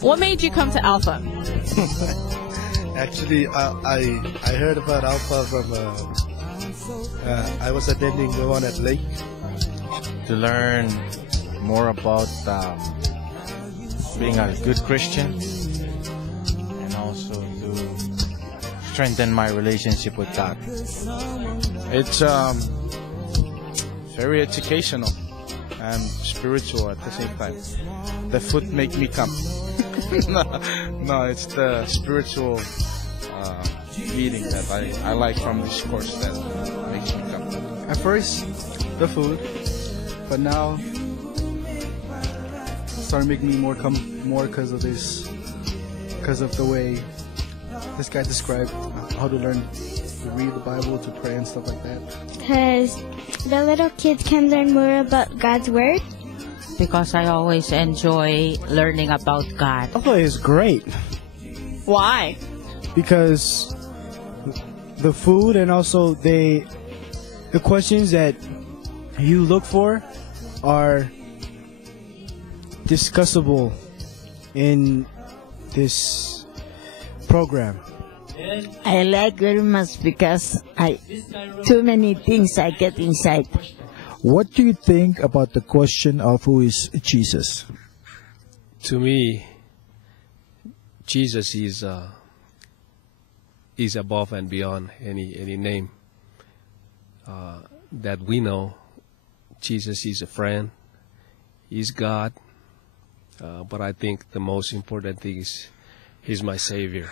What made you come to Alpha? Actually, I heard about Alpha from I was attending the one at Lake. To learn more about being a good Christian, and also to strengthen my relationship with God. It's very educational and spiritual at the same time. The food make me come. No, it's the spiritual eating that I like from this course that makes me come. At first, the food, but now starting making me come more because of this, because of the way this guy described how to learn to read the Bible, to pray and stuff like that. Because the little kids can learn more about God's Word. Because I always enjoy learning about God. Alpha is great. Why? Because the food and also the questions that you look for are discussable in this program. I like very much because too many things I get inside. What do you think about the question of who is Jesus? To me, Jesus is above and beyond any name that we know. Jesus is a friend. He's God. But I think the most important thing is He's my Savior.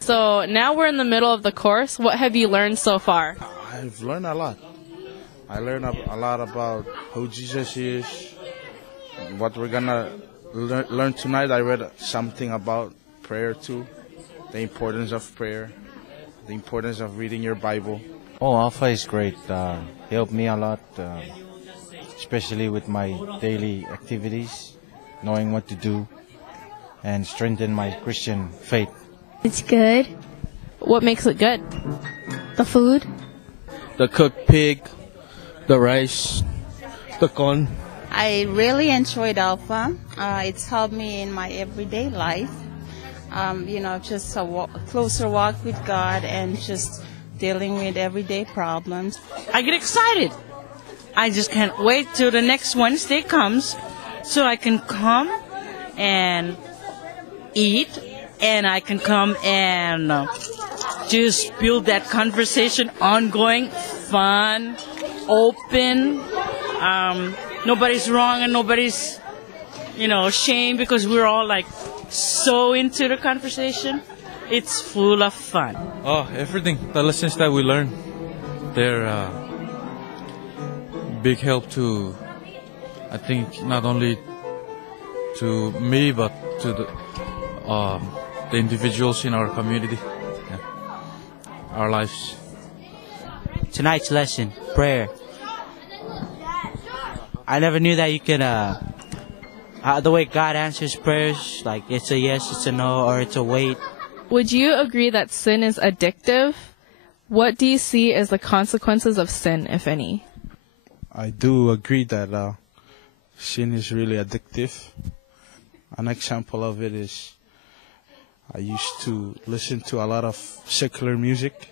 So now we're in the middle of the course. What have you learned so far? I've learned a lot. I learned a lot about who Jesus is, what we're gonna learn tonight. I read something about prayer too, the importance of prayer, the importance of reading your Bible. Oh, Alpha is great. Helped me a lot, especially with my daily activities, knowing what to do, and strengthen my Christian faith. It's good. What makes it good? The food. The cooked pig, the rice, the corn. I really enjoyed Alpha. It's helped me in my everyday life. Just a closer walk with God and just dealing with everyday problems. I get excited. I just can't wait till the next Wednesday comes so I can come and eat, and I can come and just build that conversation ongoing, fun, open. Nobody's wrong and nobody's, ashamed because we're all like so into the conversation. It's full of fun. Oh, everything. The lessons that we learn, they're big help to, I think, not only to me but to the individuals in our community, our lives. Tonight's lesson, prayer. I never knew that you could, the way God answers prayers, like it's a yes, it's a no, or it's a wait. Would you agree that sin is addictive? What do you see as the consequences of sin, if any? I do agree that sin is really addictive. An example of it is I used to listen to a lot of secular music,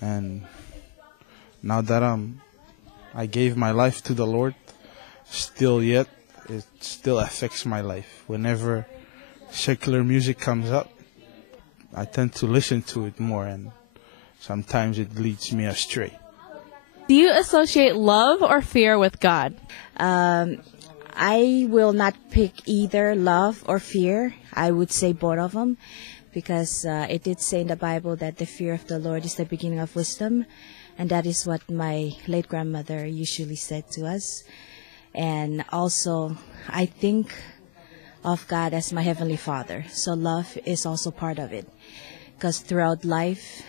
and now that I gave my life to the Lord, it still affects my life. Whenever secular music comes up, I tend to listen to it more, and sometimes it leads me astray. Do you associate love or fear with God? I will not pick either love or fear. I would say both of them, because it did say in the Bible that the fear of the Lord is the beginning of wisdom, and that is what my late grandmother usually said to us. And also, I think of God as my Heavenly Father, so love is also part of it, because throughout life,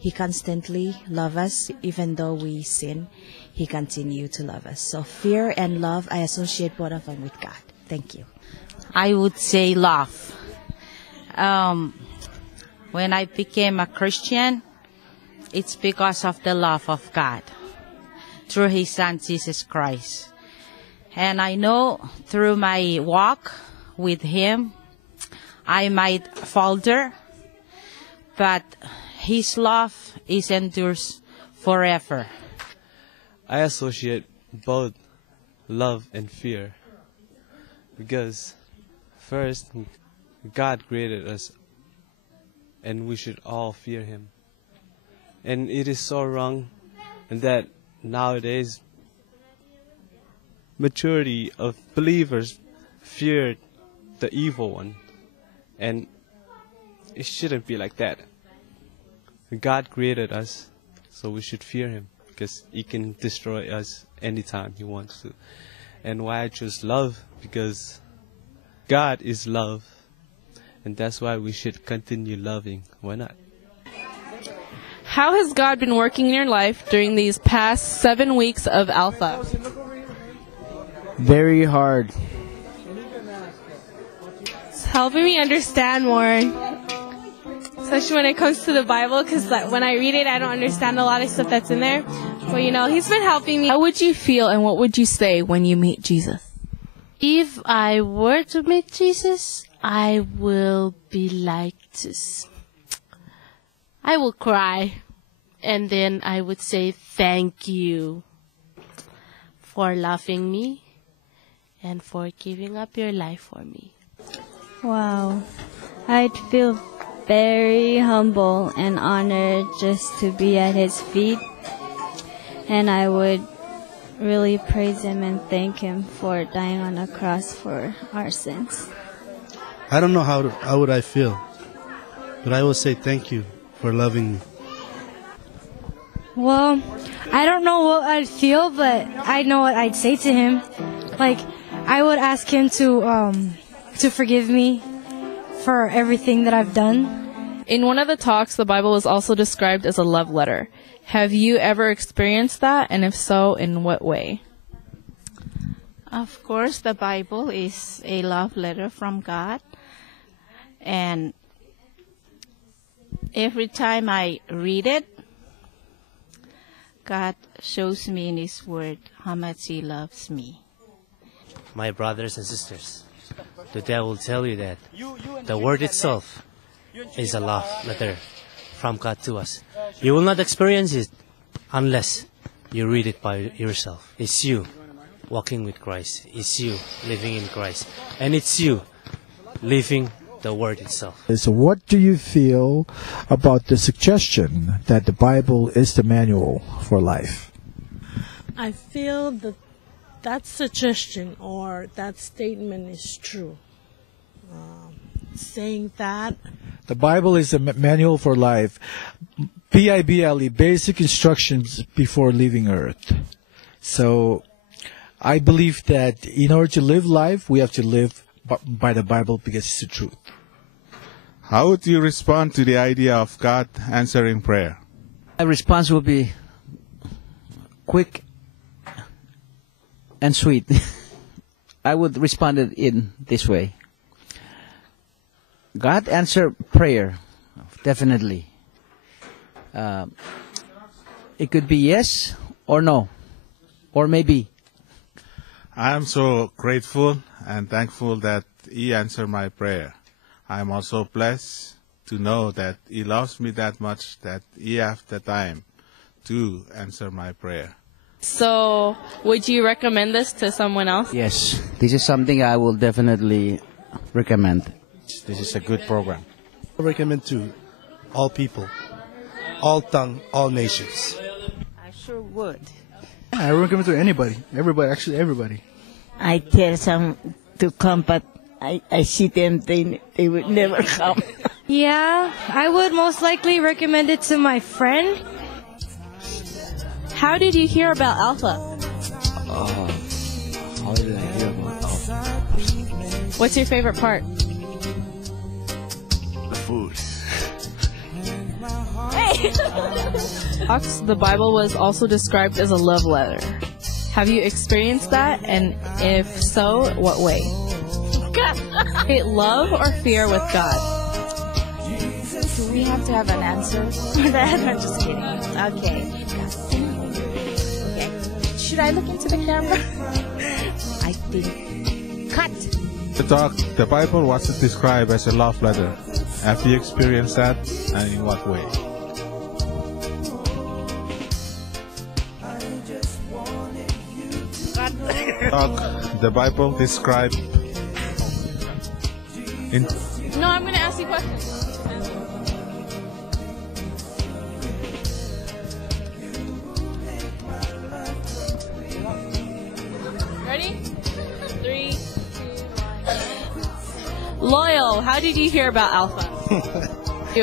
He constantly loves us. Even though we sin, He continues to love us. So fear and love, I associate both of them with God. Thank you. I would say love. When I became a Christian, it's because of the love of God through His Son, Jesus Christ. And I know through my walk with Him, I might falter, but His love endures forever. I associate both love and fear because first, God created us and we should all fear Him. And it is so wrong that nowadays majority of believers fear the evil one, and it shouldn't be like that. God created us, so we should fear Him because He can destroy us anytime He wants to. And why I choose love? Because God is love, and that's why we should continue loving. Why not? How has God been working in your life during these past 7 weeks of Alpha? Very hard. It's helping me understand more, especially when it comes to the Bible, because when I read it, I don't understand a lot of stuff that's in there. But, He's been helping me. How would you feel and what would you say when you meet Jesus? If I were to meet Jesus, I will be like this. I will cry, and then I would say thank you for loving me and for giving up your life for me. Wow. I'd feel very humble and honored just to be at His feet. And I would really praise Him and thank Him for dying on a cross for our sins. I don't know how would I feel, but I will say thank you for loving me. Well, I don't know what I'd feel, but I know what I'd say to Him. Like, I would ask Him to forgive me for everything that I've done. In one of the talks, the Bible was also described as a love letter. Have you ever experienced that? And if so, in what way? Of course, the Bible is a love letter from God. And every time I read it, God shows me in His Word how much He loves me. My brothers and sisters, today I will tell you that the Word itself is a love letter from God to us. You will not experience it unless you read it by yourself. It's you walking with Christ. It's you living in Christ. And it's you living the Word itself. So what do you feel about the suggestion that the Bible is the manual for life? I feel that suggestion or that statement is true. Saying that The Bible is a manual for life. BIBLE, basic instructions before leaving Earth. So I believe that in order to live life, we have to live by the Bible because it's the truth. How would you respond to the idea of God answering prayer? My response will be quick and sweet. I would respond it in this way. God answered prayer, definitely. It could be yes or no, or maybe. I am so grateful and thankful that He answered my prayer. I am also blessed to know that He loves me that much that He has the time to answer my prayer. So, would you recommend this to someone else? Yes, this is something I will definitely recommend. This is a good program. I recommend to all people, all tongue, all nations. I sure would. I recommend to anybody, everybody, actually everybody. I tell some to come, but I see them, they would never come. Yeah, I would most likely recommend it to my friend. How did you hear about Alpha? How did I hear about Alpha? What's your favorite part? The food. The Bible was also described as a love letter. Have you experienced that? And if so, what way? Love or fear with God? Do we have to have an answer for that? I'm just kidding. Okay. Should I look into the camera? I think. Cut. The talk, the Bible, what's it described as a love letter? Have you experienced that, and in what way? Talk, the Bible described in. No, I'm going to ask you questions. Ready? 3, 2, 1. Loyal, how did you hear about Alpha?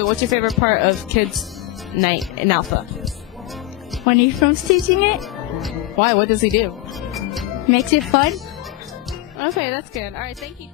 What's your favorite part of kids' night in Alpha? When Ephraim's teaching it. Why? What does he do? Makes it fun. Okay, that's good. All right, thank you.